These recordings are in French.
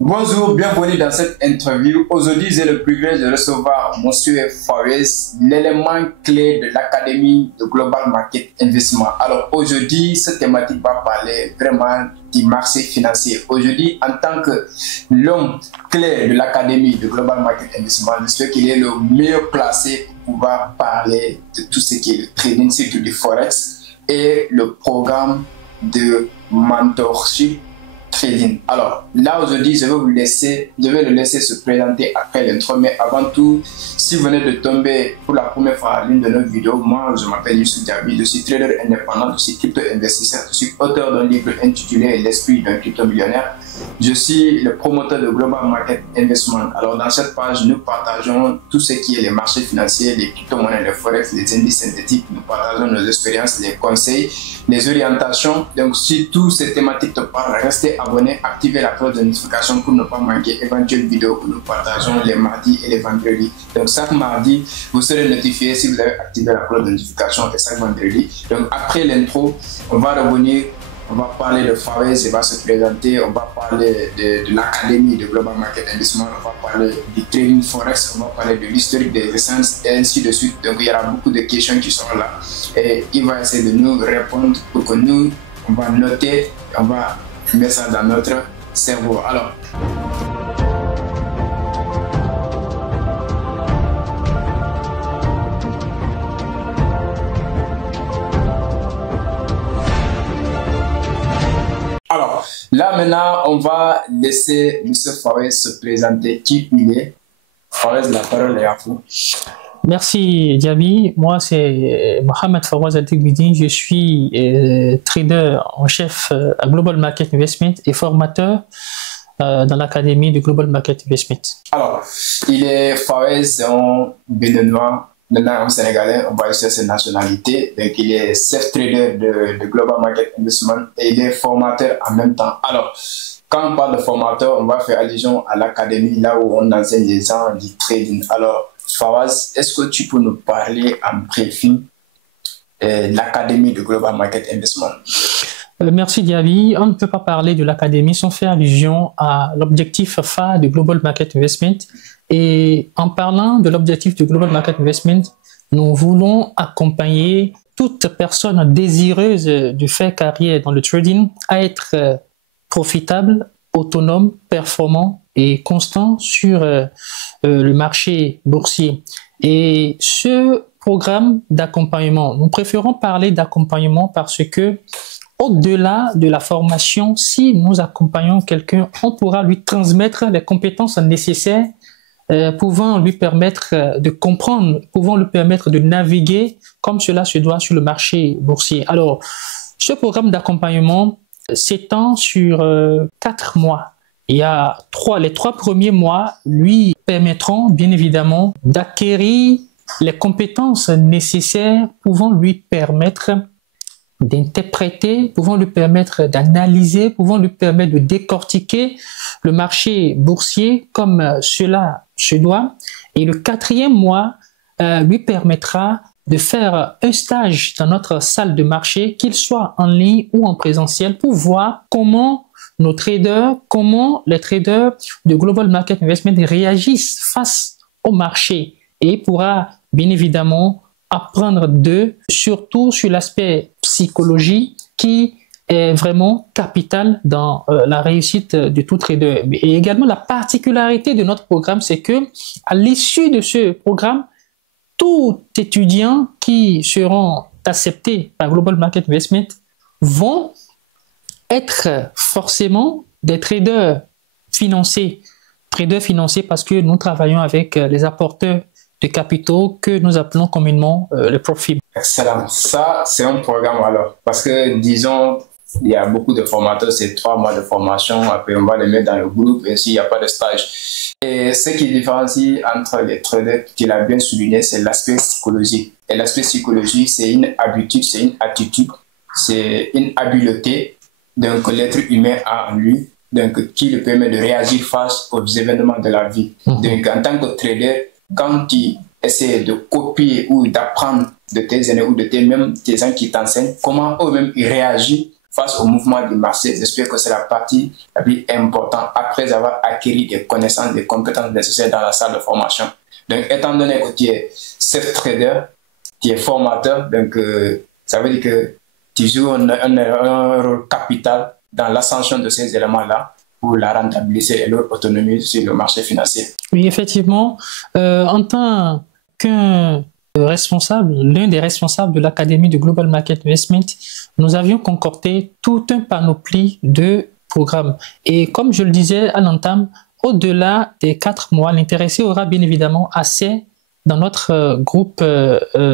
Bonjour, bienvenue dans cette interview. Aujourd'hui, j'ai le privilège de recevoir Monsieur Fawez, l'élément clé de l'Académie de Global Market Investment. Alors aujourd'hui, cette thématique va parler vraiment du marché financier. Aujourd'hui, en tant que l'homme clé de l'Académie de Global Market Investment, je sais qu'il est le meilleur placé pour pouvoir parler de tout ce qui est le trading, surtout du Forex et le programme de mentorship trading. Alors là aujourd'hui je vais le laisser se présenter après l'intro, mais avant tout, si vous venez de tomber pour la première fois à l'une de nos vidéos, moi je m'appelle Youssou Diaby, je suis trader indépendant, je suis crypto investisseur, je suis auteur d'un livre intitulé L'esprit d'un crypto millionnaire. Je suis le promoteur de Global Market Investment. Alors dans cette page, nous partageons tout ce qui est les marchés financiers, les crypto-monnaies, les forex, les indices synthétiques. Nous partageons nos expériences, les conseils, les orientations. Donc si toutes ces thématiques te parlent, restez abonné, activez la cloche de notification pour ne pas manquer éventuelles vidéos que nous partageons les mardis et les vendredis. Donc chaque mardi, vous serez notifié si vous avez activé la cloche de notification, et chaque vendredi. Donc après l'intro, on va revenir. On va parler de Fawez, il va se présenter, on va parler de l'Académie de Global Market Investment, on va parler du trading Forex, on va parler de l'historique des essences et ainsi de suite. Donc il y aura beaucoup de questions qui seront là et il va essayer de nous répondre pour que nous, on va noter, on va mettre ça dans notre cerveau. Alors, là maintenant, on va laisser M. Fawez se présenter qui il est. Fawez, la parole est à vous. Merci Diaby, moi c'est Mohamed Fawaz Ategbidine, je suis trader en chef à Global Market Investment et formateur dans l'Académie de Global Market Investment. Alors, il est Fawez, c'est un Béninois. Maintenant, un Sénégalais, on va essayer ses nationalités. Donc, il est self-trader de Global Market Investment et il est formateur en même temps. Alors, quand on parle de formateur, on va faire allusion à l'académie, là où on enseigne les gens du trading. Alors, Fawaz, est-ce que tu peux nous parler en briefing de l'académie de Global Market Investment? Merci Diaby. On ne peut pas parler de l'académie sans faire allusion à l'objectif phare de Global Market Investment. Et en parlant de l'objectif de Global Market Investment, nous voulons accompagner toute personne désireuse de faire carrière dans le trading à être profitable, autonome, performant et constant sur le marché boursier. Et ce programme d'accompagnement, nous préférons parler d'accompagnement parce que au-delà de la formation, si nous accompagnons quelqu'un, on pourra lui transmettre les compétences nécessaires pouvant lui permettre de comprendre, pouvant lui permettre de naviguer comme cela se doit sur le marché boursier. Alors, ce programme d'accompagnement s'étend sur 4 mois. Il y a les 3 premiers mois lui permettront bien évidemment d'acquérir les compétences nécessaires pouvant lui permettre d'interpréter, pouvant lui permettre d'analyser, pouvant lui permettre de décortiquer le marché boursier comme cela se doit. Et le 4e mois lui permettra de faire un stage dans notre salle de marché, qu'il soit en ligne ou en présentiel, pour voir comment nos traders, comment les traders de Global Market Investment réagissent face au marché, et pourra bien évidemment apprendre d'eux, surtout sur l'aspect psychologie qui est vraiment capital dans la réussite de tout trader. Et également la particularité de notre programme, c'est que à l'issue de ce programme, tous étudiants qui seront acceptés par Global Market Investment vont être forcément des traders financiers. Traders financiers parce que nous travaillons avec les apporteurs de capitaux que nous appelons communément le profit. Excellent. Ça, c'est un programme alors. Parce que, disons, il y a beaucoup de formateurs, c'est 3 mois de formation. Après, on va les mettre dans le groupe et s'il n'y a pas de stage. Et ce qui différencie entre les traders, qu'il a bien souligné, c'est l'aspect psychologique. Et l'aspect psychologique, c'est une habitude, c'est une attitude, c'est une habileté que l'être humain a en lui, donc qui lui permet de réagir face aux événements de la vie. Donc, en tant que trader, quand tu essaies de copier ou d'apprendre de tes aînés ou de tes gens qui t'enseignent, comment eux-mêmes ils réagissent face au mouvement du marché. J'espère que c'est la partie la plus importante après avoir acquis des connaissances, des compétences nécessaires dans la salle de formation. Donc, étant donné que tu es self-trader, tu es formateur, donc ça veut dire que tu joues un rôle capital dans l'ascension de ces éléments-là pour la rentabilité et leur autonomie sur le marché financier. Oui, effectivement, en tant qu'un responsable, l'un des responsables de l'Académie de Global Market Investment, nous avions concocté tout un panoplie de programmes. Et comme je le disais à l'entame, au-delà des 4 mois, l'intéressé aura bien évidemment accès dans notre groupe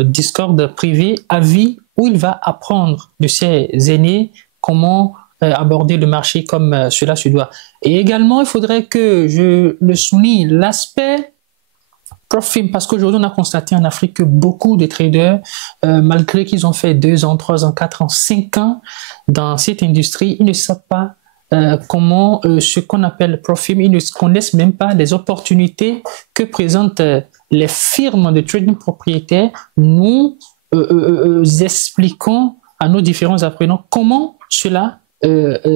Discord privé à vie où il va apprendre de ses aînés comment aborder le marché comme cela se doit. Et également, il faudrait que je le souligne, l'aspect Profim, parce qu'aujourd'hui, on a constaté en Afrique que beaucoup de traders, malgré qu'ils ont fait 2 ans, 3 ans, 4 ans, 5 ans dans cette industrie, ils ne savent pas comment ce qu'on appelle Profim, ils ne connaissent même pas les opportunités que présentent les firmes de trading propriétaires. Nous expliquons à nos différents apprenants comment cela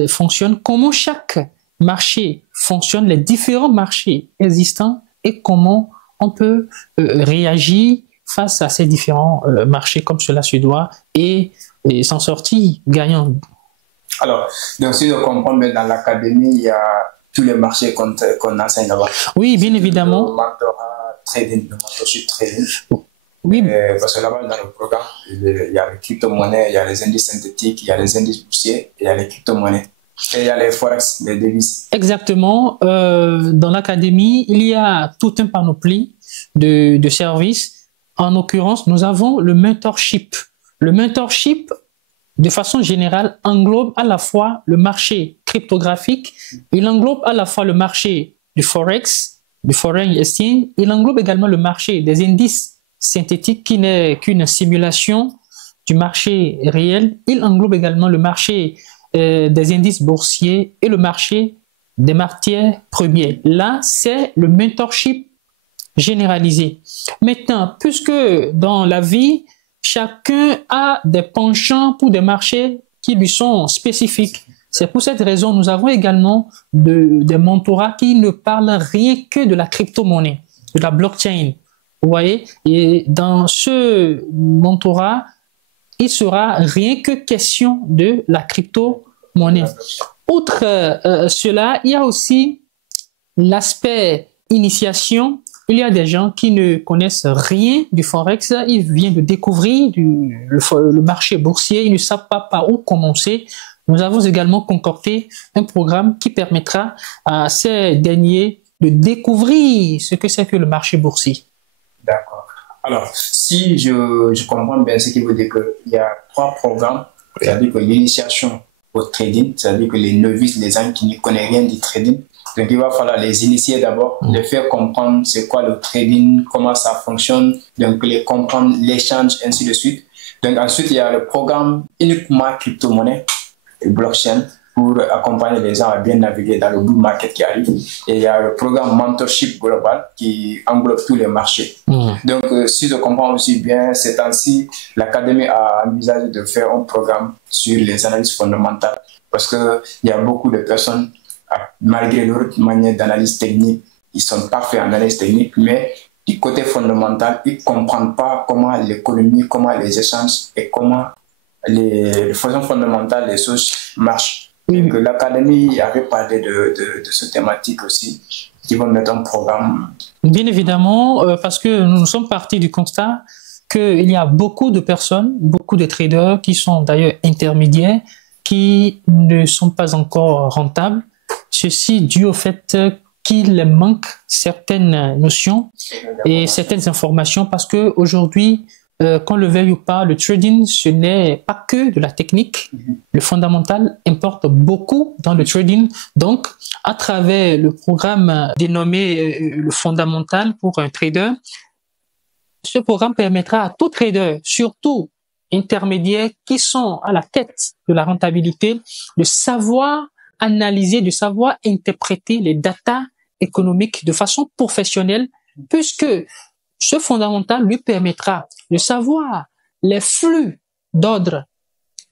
fonctionne, comment chaque marché fonctionne, les différents marchés existants et comment on peut réagir face à ces différents marchés comme cela se doit et s'en sortir gagnant. Alors, donc si je comprends bien, dans l'académie, il y a tous les marchés qu'on enseigne là-bas. Oui, bien évidemment. Le mentorat trading, le mentorship trading. Oui. Parce que là-bas, dans le programme, il y a les crypto-monnaies, il y a les indices synthétiques, il y a les indices boursiers, il y a les crypto-monnaies. Et il y a les forex, les devises. Exactement. Dans l'académie, il y a tout un panoplie de services. En l'occurrence, nous avons le mentorship. Le mentorship, de façon générale, englobe à la fois le marché cryptographique, il englobe à la fois le marché du forex, du foreign exchange, il englobe également le marché des indices synthétiques qui n'est qu'une simulation du marché réel. Il englobe également le marché des indices boursiers et le marché des matières premières. Là, c'est le mentorship généralisé. Maintenant, puisque dans la vie, chacun a des penchants pour des marchés qui lui sont spécifiques. C'est pour cette raison que nous avons également des mentorats qui ne parlent rien que de la crypto-monnaie, de la blockchain. Vous voyez? Et dans ce mentorat, il sera rien que question de la crypto-monnaie. Outre cela, il y a aussi l'aspect initiation. Il y a des gens qui ne connaissent rien du forex, ils viennent de découvrir le marché boursier, ils ne savent pas par où commencer. Nous avons également concocté un programme qui permettra à ces derniers de découvrir ce que c'est que le marché boursier. D'accord. Alors, si je comprends bien ce qui veut dire qu'il y a 3 programmes, c'est-à-dire que l'initiation au trading, c'est-à-dire que les novices, les gens qui ne connaissent rien du trading, donc il va falloir les initier d'abord, les faire comprendre c'est quoi le trading, comment ça fonctionne, donc les comprendre l'échange, ainsi de suite. Donc ensuite, il y a le programme uniquement crypto-monnaie et blockchain pour accompagner les gens à bien naviguer dans le bull market qui arrive. Et il y a le programme mentorship global qui englobe tous les marchés. Donc, si je comprends aussi bien, ces temps-ci, l'académie a envisagé de faire un programme sur les analyses fondamentales parce qu'il y a beaucoup de personnes, malgré leur manière d'analyse technique, ils sont parfaits en analyse technique, mais du côté fondamental, ils ne comprennent pas comment l'économie, comment les échanges et comment les façons fondamentales des choses marchent. Et que l'académie avait parlé de cette thématique aussi, qui vont mettre un programme. Bien évidemment, parce que nous sommes partis du constat qu'il y a beaucoup de personnes, beaucoup de traders qui sont d'ailleurs intermédiaires, qui ne sont pas encore rentables. Ceci dû au fait qu'il manque certaines notions et certaines informations parce qu'aujourd'hui, qu'on le veuille ou pas, le trading, ce n'est pas que de la technique. Le fondamental importe beaucoup dans le trading. Donc, à travers le programme dénommé le fondamental pour un trader, ce programme permettra à tout trader, surtout intermédiaires qui sont à la tête de la rentabilité, de savoir analyser, de savoir interpréter les datas économiques de façon professionnelle, puisque ce fondamental lui permettra de savoir les flux d'ordre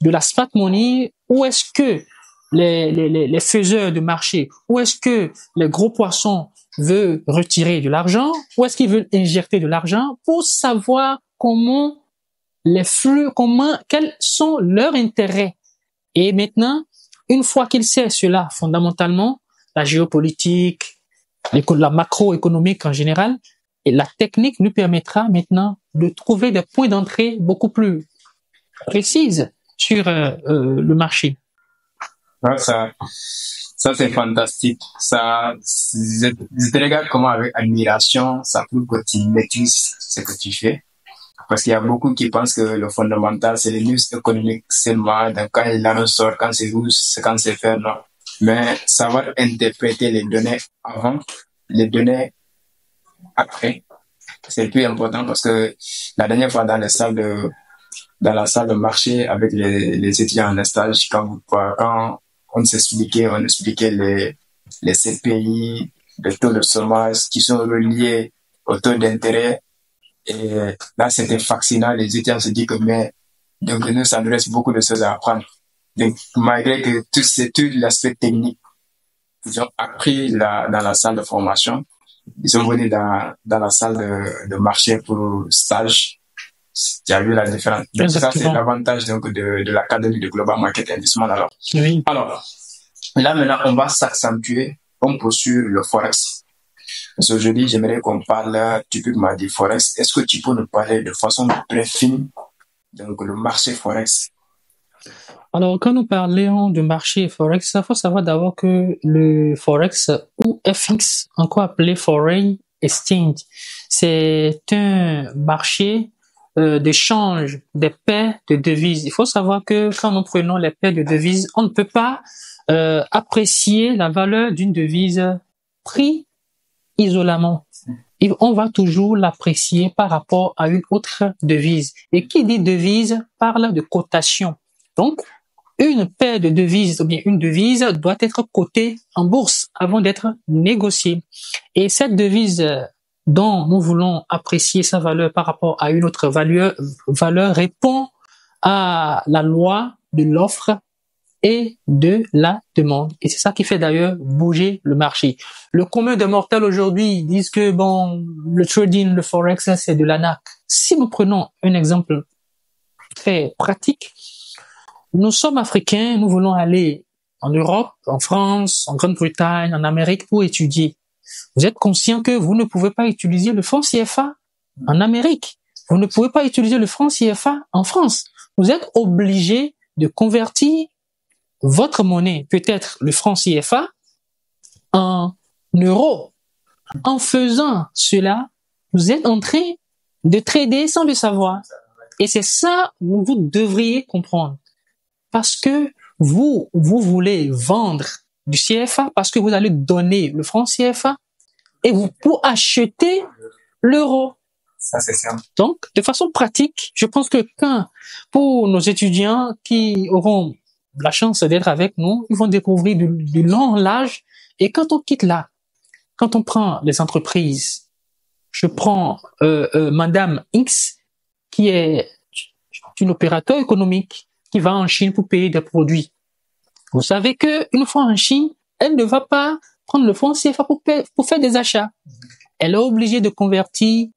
de la smart money, où est-ce que les faiseurs de marché, où est-ce que les gros poissons veulent retirer de l'argent, où est-ce qu'ils veulent injecter de l'argent pour savoir comment les flux, quels sont leurs intérêts. Et maintenant, une fois qu'il sait cela, fondamentalement, la géopolitique, la macroéconomique en général, et la technique lui permettra maintenant de trouver des points d'entrée beaucoup plus précises sur le marché. Ouais, ça c'est fantastique. Ça, je te regarde comment avec admiration, ça prouve que tu maîtrises ce que tu fais. Parce qu'il y a beaucoup qui pensent que le fondamental, c'est les news économiques seulement. Donc, quand il en sort, quand c'est rouge, quand c'est vert, non. Mais savoir interpréter les données avant, les données après, c'est le plus important parce que la dernière fois dans la salle de marché avec les étudiants en stage, quand on expliquait les CPI, les taux de chômage qui sont reliés au taux d'intérêt. Et là, c'était fascinant. Les étudiants se disent que, mais, donc, nous, ça nous reste beaucoup de choses à apprendre. Donc, malgré que tout l'aspect technique, ils ont appris dans la salle de formation. Ils sont venus dans la salle de marché pour stage. Tu as vu la différence. Donc, ça, c'est l'avantage, donc, de l'Académie de Global Market Investment, alors. Oui. Alors, là, maintenant, on va s'accentuer, on poursuit le Forex. Parce qu'aujourd'hui, j'aimerais qu'on parle typiquement du Forex. Est-ce que tu peux nous parler de façon très fine, donc, le marché Forex? Alors, quand nous parlons du marché Forex, il faut savoir d'abord que le Forex, ou FX, encore appelé Foreign Exchange, c'est un marché d'échange des paires de devises. Il faut savoir que quand nous prenons les paires de devises, on ne peut pas apprécier la valeur d'une devise prise isolément. On va toujours l'apprécier par rapport à une autre devise. Et qui dit devise parle de cotation. Donc, une paire de devises ou bien une devise doit être cotée en bourse avant d'être négociée. Et cette devise dont nous voulons apprécier sa valeur par rapport à une autre valeur répond à la loi de l'offre et de la demande. Et c'est ça qui fait d'ailleurs bouger le marché. Le commun des mortels aujourd'hui disent que bon, le trading, le forex, c'est de l'arnaque. Si nous prenons un exemple très pratique, nous sommes africains, nous voulons aller en Europe, en France, en Grande-Bretagne, en Amérique pour étudier. Vous êtes conscient que vous ne pouvez pas utiliser le franc CFA en Amérique. Vous ne pouvez pas utiliser le franc CFA en France. Vous êtes obligé de convertir votre monnaie, peut-être le franc CFA, en euros. En faisant cela, vous êtes en train de trader sans le savoir. Et c'est ça que vous devriez comprendre. Parce que vous voulez vendre du CFA, parce que vous allez donner le franc CFA, et vous pour acheter l'euro. Ça, c'est ça. Donc, de façon pratique, je pense que pour nos étudiants qui auront la chance d'être avec nous, ils vont découvrir du long large. Et quand on quitte là, quand on prend les entreprises, je prends Madame X, qui est une opérateur économique, qui va en Chine pour payer des produits. Vous savez que une fois en Chine, elle ne va pas prendre le franc CFA pour faire des achats. Elle est obligée de convertir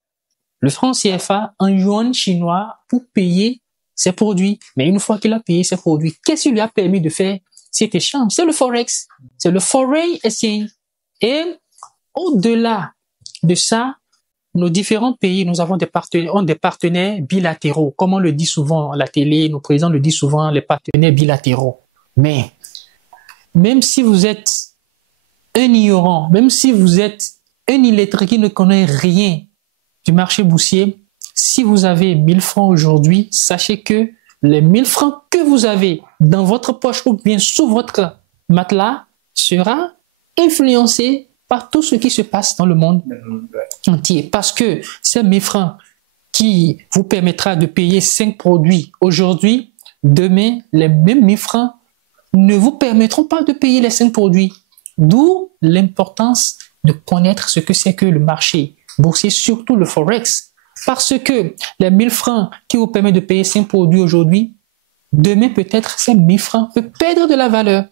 le franc CFA en yuan chinois pour payer ses produits. Mais une fois qu'il a payé ses produits, qu'est-ce qui lui a permis de faire cet échange? C'est le Forex. C'est le Foreign Exchange. Et au-delà de ça, nos différents pays, nous avons ont des partenaires bilatéraux. Comme on le dit souvent à la télé, nos présidents le disent souvent, les partenaires bilatéraux. Mais, même si vous êtes un ignorant, même si vous êtes un illettré qui ne connaît rien du marché boursier, si vous avez 1000 francs aujourd'hui, sachez que les 1000 francs que vous avez dans votre poche ou bien sous votre matelas sera influencé par tout ce qui se passe dans le monde entier. Parce que ces 1000 francs qui vous permettra de payer 5 produits aujourd'hui, demain, les mêmes 1000 francs ne vous permettront pas de payer les 5 produits. D'où l'importance de connaître ce que c'est que le marché boursier, surtout le Forex. Parce que les 1000 francs qui vous permettent de payer 5 produits aujourd'hui, demain peut-être ces 1000 francs peuvent perdre de la valeur.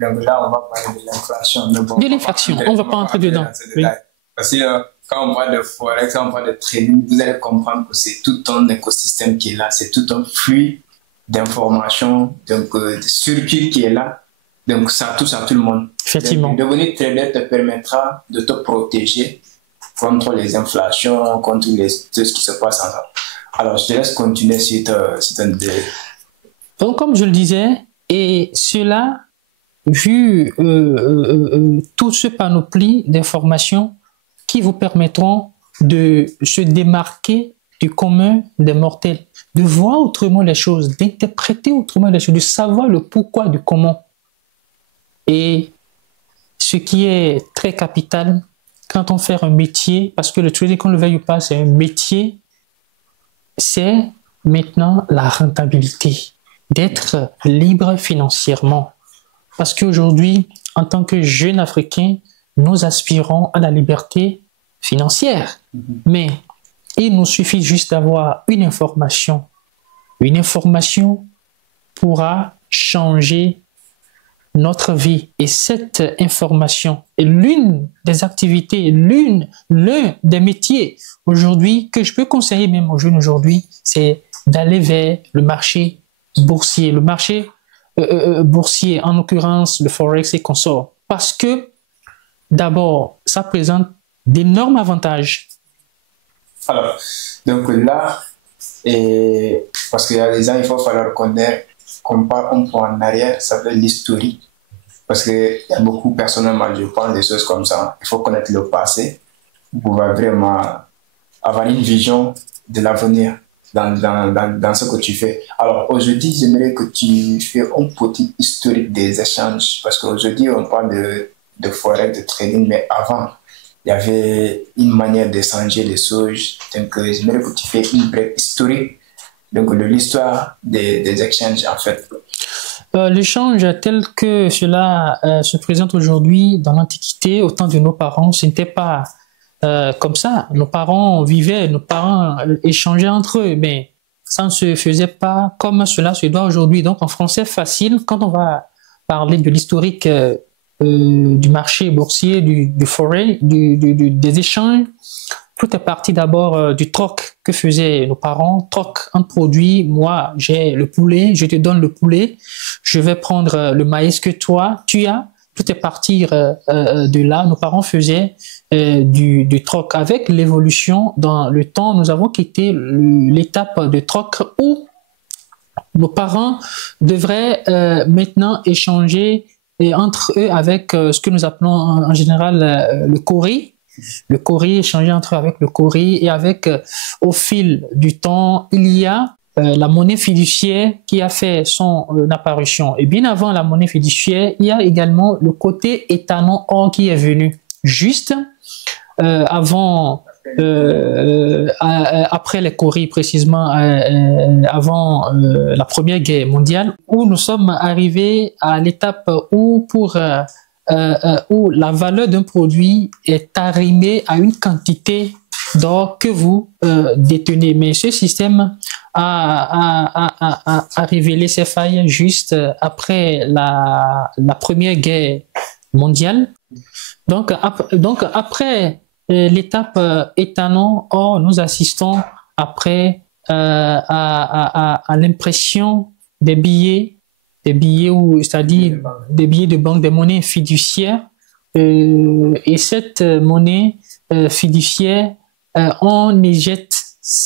Donc là, on va parler de l'inflation. De l'inflation, on ne va pas entrer dedans. Oui. Parce que quand on parle de forex, quand on parle de trading, vous allez comprendre que c'est tout un écosystème qui est là, c'est tout un flux d'informations, donc de circuits qui est là. Donc ça touche à tout le monde. Effectivement. Donc, devenir trader te permettra de te protéger contre les inflations, contre tout ce qui se passe en ça. Alors je te laisse continuer sur Donc comme je le disais, et cela, vu tout ce panoplie d'informations qui vous permettront de se démarquer du commun des mortels, de voir autrement les choses, d'interpréter autrement les choses, de savoir le pourquoi du comment. Et ce qui est très capital quand on fait un métier, parce que le trading, qu'on le veuille ou pas, c'est un métier, c'est maintenant la rentabilité, d'être libre financièrement. Parce qu'aujourd'hui, en tant que jeunes Africains, nous aspirons à la liberté financière. Mais il nous suffit juste d'avoir une information. Une information pourra changer notre vie. Et cette information est l'une des activités, l'un des métiers aujourd'hui que je peux conseiller même aux jeunes aujourd'hui, c'est d'aller vers le marché boursier. Le marché boursier, en l'occurrence le Forex et consorts. Parce que d'abord, ça présente d'énormes avantages. Alors, donc là, parce qu'il y a des gens, il faut falloir connaître, qu'on part un peu en arrière, ça veut l'historique. Parce qu'il y a beaucoup, personnellement, je pense des choses comme ça. Il faut connaître le passé pour pouvoir vraiment avoir une vision de l'avenir dans ce que tu fais. Alors aujourd'hui, j'aimerais que tu fais un petit historique des échanges. Parce qu'aujourd'hui, on parle de forex, de trading, mais avant, il y avait une manière d'échanger les choses. Donc, j'aimerais que tu fais une brève historique donc, de l'histoire des échanges, en fait. L'échange tel que cela se présente aujourd'hui dans l'Antiquité, au temps de nos parents, ce n'était pas comme ça. Nos parents vivaient, nos parents échangeaient entre eux, mais ça ne se faisait pas comme cela se doit aujourd'hui. Donc, en français facile, quand on va parler de l'historique du marché boursier, du forex, des échanges, tout est parti d'abord du troc que faisaient nos parents. Troc, un produit, moi j'ai le poulet, je te donne le poulet, je vais prendre le maïs que toi tu as. Tout est parti de là. Nos parents faisaient du troc. Avec l'évolution dans le temps, nous avons quitté l'étape de troc où nos parents devraient maintenant échanger entre eux avec ce que nous appelons en général le cori. Le cori, échanger entre eux avec le cori, et avec au fil du temps, il y a la monnaie fiduciaire qui a fait son apparition. Et bien avant la monnaie fiduciaire, il y a également le côté étalon or qui est venu juste avant, après les coris précisément, avant la Première Guerre mondiale, où nous sommes arrivés à l'étape où où la valeur d'un produit est arrimée à une quantité d'or que vous détenez. Mais ce système a révélé ses failles juste après la Première Guerre mondiale. Donc après l'étape étalon or, nous assistons après à l'impression des billets, c'est-à-dire des billets de banque, des monnaies fiduciaires. Et cette monnaie fiduciaire, on éjecte,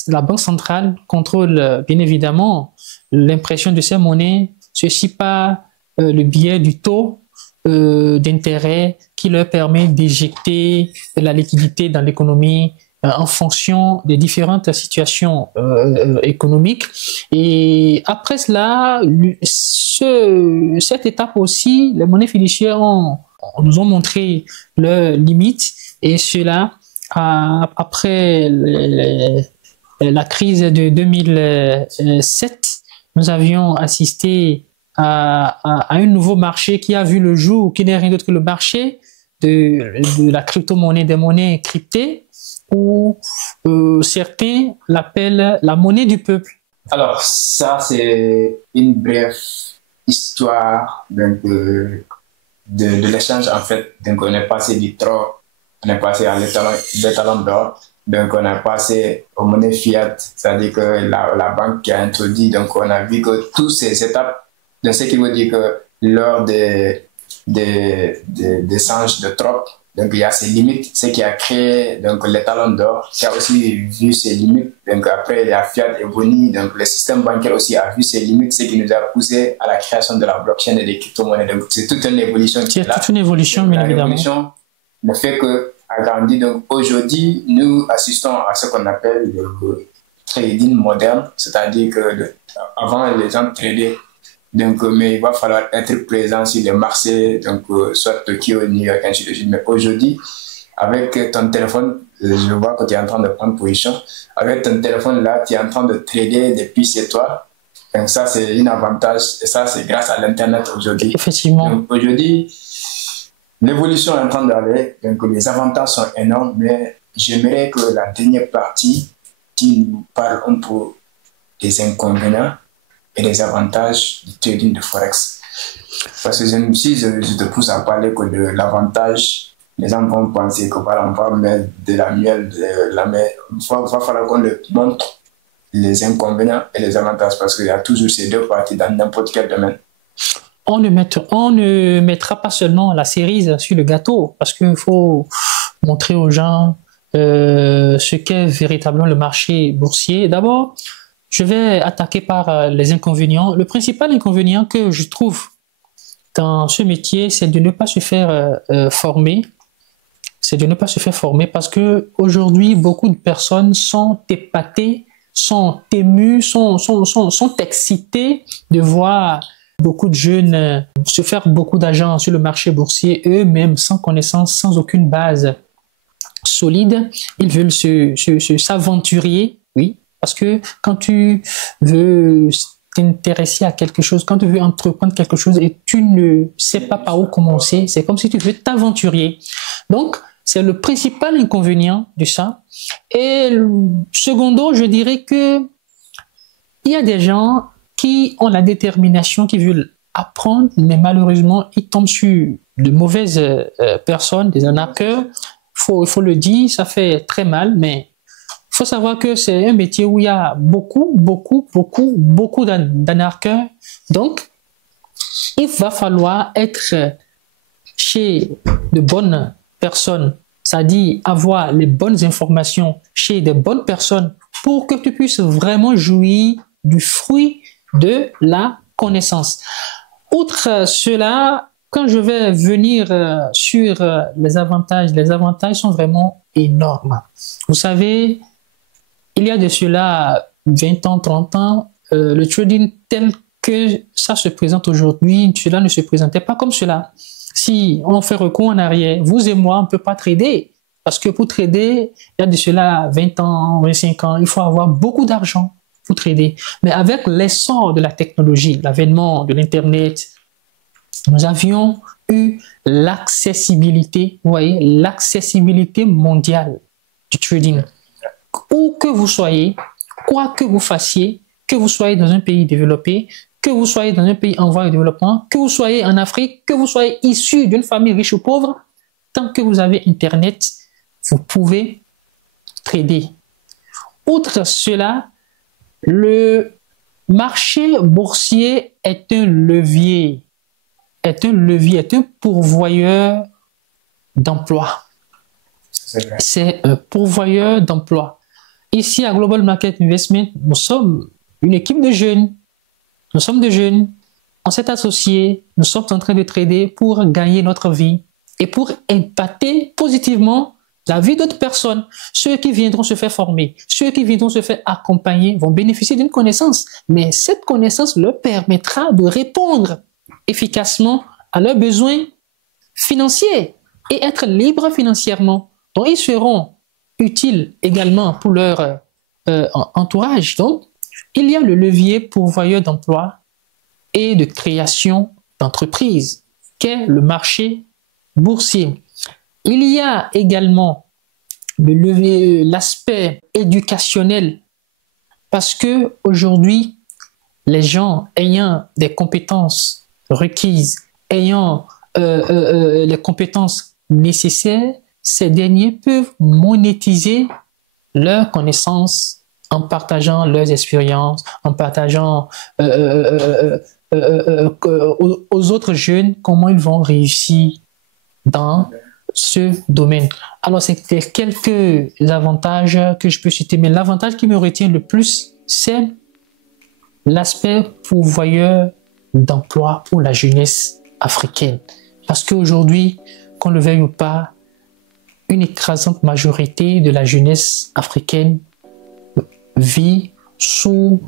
la Banque centrale contrôle bien évidemment l'impression de ces monnaies, ceci par le biais du taux d'intérêt qui leur permet d'éjecter de la liquidité dans l'économie en fonction des différentes situations économiques. Et après cela, cette étape aussi, les monnaies fiduciaires nous ont montré leurs limites, et cela après la crise de 2007, nous avions assisté à un nouveau marché qui a vu le jour, qui n'est rien d'autre que le marché de la crypto-monnaie, des monnaies cryptées, où certains l'appellent la monnaie du peuple. Alors, ça, c'est une brève histoire donc, de l'échange, en fait. Donc, on est passé du troc, on est passé à l'étalon d'or, donc on est passé aux monnaies fiat, c'est-à-dire que la banque qui a introduit, donc on a vu que toutes ces étapes, donc ce qui veut dire que lors des échanges de troc, donc il y a ses limites, ce qui a créé donc l'étalon d'or, qui a aussi vu ses limites. Donc après la fiat est venue, donc le système bancaire aussi a vu ses limites, ce qui nous a poussé à la création de la blockchain et des crypto-monnaies. Donc c'est toute une évolution qui est là. C'est toute une évolution, Donc, bien la évidemment. révolution ne fait que agrandir. Donc aujourd'hui, nous assistons à ce qu'on appelle le trading moderne, c'est-à-dire que avant les gens tradaient. Donc, mais il va falloir être présent sur les marchés, donc soit Tokyo, New York, ainsi de suite. Mais aujourd'hui, avec ton téléphone, je vois que tu es en train de prendre position. Avec ton téléphone là, tu es en train de trader depuis chez toi. Donc ça, c'est un avantage. Et ça, c'est grâce à l'Internet aujourd'hui. Effectivement. Donc aujourd'hui, l'évolution est en train d'aller. Donc les avantages sont énormes. Mais j'aimerais que la dernière partie, qui nous parle un peu des inconvénients et des avantages du trading de Forex. Parce que si je te pousse à parler que de l'avantage, les gens vont penser que voilà, on va mettre de la miel, de la mer. Il va falloir qu'on leur montre les inconvénients et les avantages parce qu'il y a toujours ces deux parties dans n'importe quel domaine. On ne mettra pas seulement la cerise sur le gâteau parce qu'il faut montrer aux gens ce qu'est véritablement le marché boursier. D'abord, je vais attaquer par les inconvénients. Le principal inconvénient que je trouve dans ce métier, c'est de ne pas se faire former. C'est de ne pas se faire former parce que aujourd'hui, beaucoup de personnes sont épatées, sont émues, sont excitées de voir beaucoup de jeunes se faire beaucoup d'argent sur le marché boursier, eux-mêmes sans connaissance, sans aucune base solide. Ils veulent s'aventurer, oui. Parce que quand tu veux t'intéresser à quelque chose, quand tu veux entreprendre quelque chose et tu ne sais pas par où commencer, c'est comme si tu veux t'aventurer. Donc, c'est le principal inconvénient de ça. Et secondo, je dirais que il y a des gens qui ont la détermination, qui veulent apprendre, mais malheureusement, ils tombent sur de mauvaises personnes, des arnaqueurs. Il faut le dire, ça fait très mal, mais il faut savoir que c'est un métier où il y a beaucoup d'arnaqueurs. Donc, il va falloir être chez de bonnes personnes, c'est-à-dire avoir les bonnes informations chez de bonnes personnes pour que tu puisses vraiment jouir du fruit de la connaissance. Outre cela, quand je vais venir sur les avantages sont vraiment énormes. Vous savez, il y a de cela 20 ans, 30 ans, le trading tel que ça se présente aujourd'hui, cela ne se présentait pas comme cela. Si on fait recours en arrière, vous et moi, on ne peut pas trader. Parce que pour trader, il y a de cela 20 ans, 25 ans, il faut avoir beaucoup d'argent pour trader. Mais avec l'essor de la technologie, l'avènement de l'Internet, nous avions eu l'accessibilité, vous voyez, l'accessibilité mondiale du trading. Où que vous soyez, quoi que vous fassiez, que vous soyez dans un pays développé, que vous soyez dans un pays en voie de développement, que vous soyez en Afrique, que vous soyez issu d'une famille riche ou pauvre, tant que vous avez Internet, vous pouvez trader. Outre cela, le marché boursier est un levier, est un pourvoyeur d'emploi. C'est un pourvoyeur d'emploi. Ici, à Global Market Investment, nous sommes une équipe de jeunes. Nous sommes des jeunes. On s'est associés. Nous sommes en train de trader pour gagner notre vie et pour impacter positivement la vie d'autres personnes. Ceux qui viendront se faire former, ceux qui viendront se faire accompagner vont bénéficier d'une connaissance. Mais cette connaissance leur permettra de répondre efficacement à leurs besoins financiers et être libres financièrement. Donc, ils seront utiles également pour leur entourage. Donc, il y a le levier pourvoyeur d'emploi et de création d'entreprises, qu'est le marché boursier. Il y a également l'aspect éducationnel Parce que aujourd'hui, les gens ayant des compétences requises, ayant les compétences nécessaires, ces derniers peuvent monétiser leurs connaissances en partageant leurs expériences, en partageant aux autres jeunes comment ils vont réussir dans ce domaine. Alors, c'était quelques avantages que je peux citer, mais l'avantage qui me retient le plus, c'est l'aspect pourvoyeur d'emploi pour la jeunesse africaine. Parce qu'aujourd'hui, qu'on le veuille ou pas, une écrasante majorité de la jeunesse africaine vit au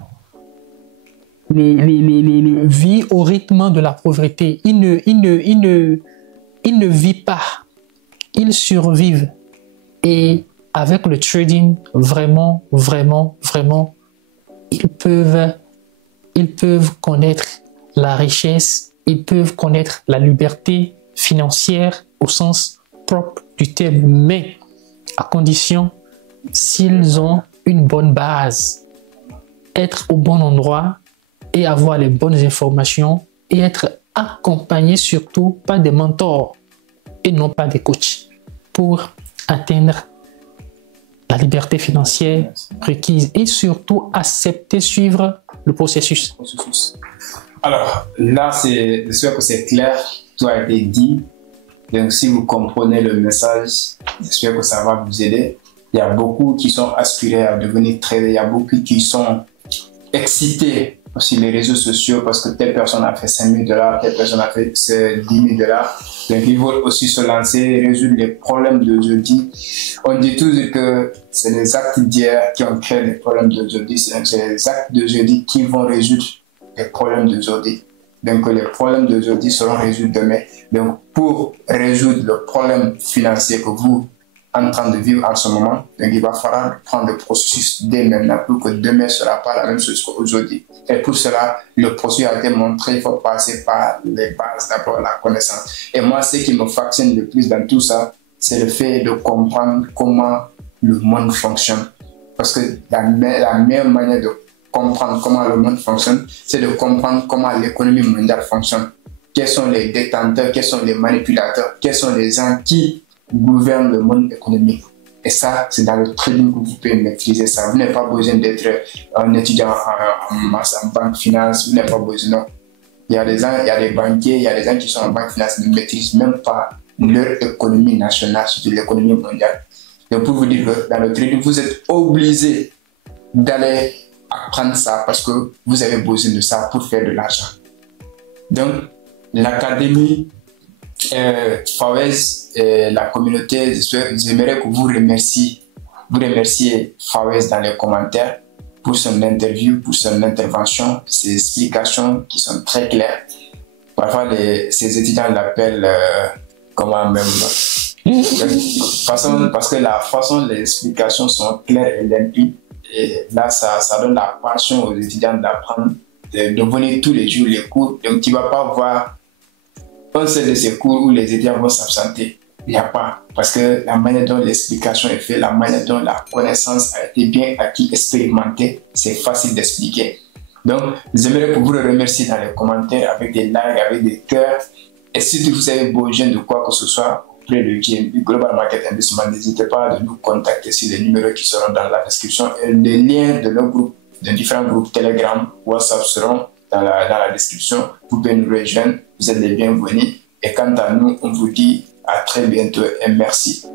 rythme de la pauvreté. Il ne vit pas, ils survivent. Et avec le trading, vraiment, ils peuvent connaître la richesse, ils peuvent connaître la liberté financière au sens propre du terme, mais à condition s'ils ont une bonne base, être au bon endroit et avoir les bonnes informations et être accompagnés surtout par des mentors et non pas des coachs pour atteindre la liberté financière requise et surtout accepter suivre le processus. Alors là, c'est sûr que c'est clair, tout a été dit. Donc si vous comprenez le message, j'espère que ça va vous aider. Il y a beaucoup qui sont aspirés à devenir traders, il y a beaucoup qui sont excités sur les réseaux sociaux parce que telle personne a fait 5 000 $, telle personne a fait 10 000 $. Donc ils veulent aussi se lancer, résoudre les problèmes d'aujourd'hui. On dit toujours que c'est les actes d'hier qui ont créé les problèmes d'aujourd'hui, c'est les actes d'aujourd'hui qui vont résoudre les problèmes d'aujourd'hui. Donc les problèmes d'aujourd'hui seront résolus demain. Donc pour résoudre le problème financier que vous êtes en train de vivre en ce moment, donc il va falloir prendre le processus dès maintenant pour que demain ne sera pas la même chose qu'aujourd'hui. Et pour cela, le processus a été montré, il faut passer par les bases, d'abord la connaissance. Et moi, ce qui me fascine le plus dans tout ça, c'est le fait de comprendre comment le monde fonctionne. Parce que la meilleure manière de comprendre comment le monde fonctionne, c'est de comprendre comment l'économie mondiale fonctionne. Quels sont les détenteurs, quels sont les manipulateurs, quels sont les gens qui gouvernent le monde économique. Et ça, c'est dans le trading que vous pouvez maîtriser ça. Vous n'avez pas besoin d'être un étudiant en banque finance, vous n'avez pas besoin. Non. Il y a des banquiers, il y a des gens qui sont en banque finance, qui ne maîtrisent même pas leur économie nationale, surtout l'économie mondiale. Donc pour vous dire que dans le trading, vous êtes obligé d'aller apprendre ça parce que vous avez besoin de ça pour faire de l'argent. Donc, l'académie Fawez et la communauté, j'aimerais que vous remerciez Fawez dans les commentaires pour son interview, pour son intervention, ses explications qui sont très claires. Parfois, ses étudiants l'appellent comment même parce que la façon les explications sont claires et limpides. Et là, ça donne la passion aux étudiants d'apprendre, de venir tous les jours les cours. Donc, tu ne vas pas voir un seul de ces cours où les étudiants vont s'absenter. Il n'y a pas. Parce que la manière dont l'explication est faite, la manière dont la connaissance a été bien acquise, expérimentée, c'est facile d'expliquer. Donc, j'aimerais vous remercier dans les commentaires avec des likes, avec des cœurs. Et si vous avez besoin de quoi que ce soit, le GMB Global Market Investment, n'hésitez pas à nous contacter sur les numéros qui seront dans la description et les liens de nos groupes, de différents groupes Telegram, WhatsApp seront dans la description. Vous pouvez nous rejoindre, vous êtes les bienvenus et quant à nous, on vous dit à très bientôt et merci.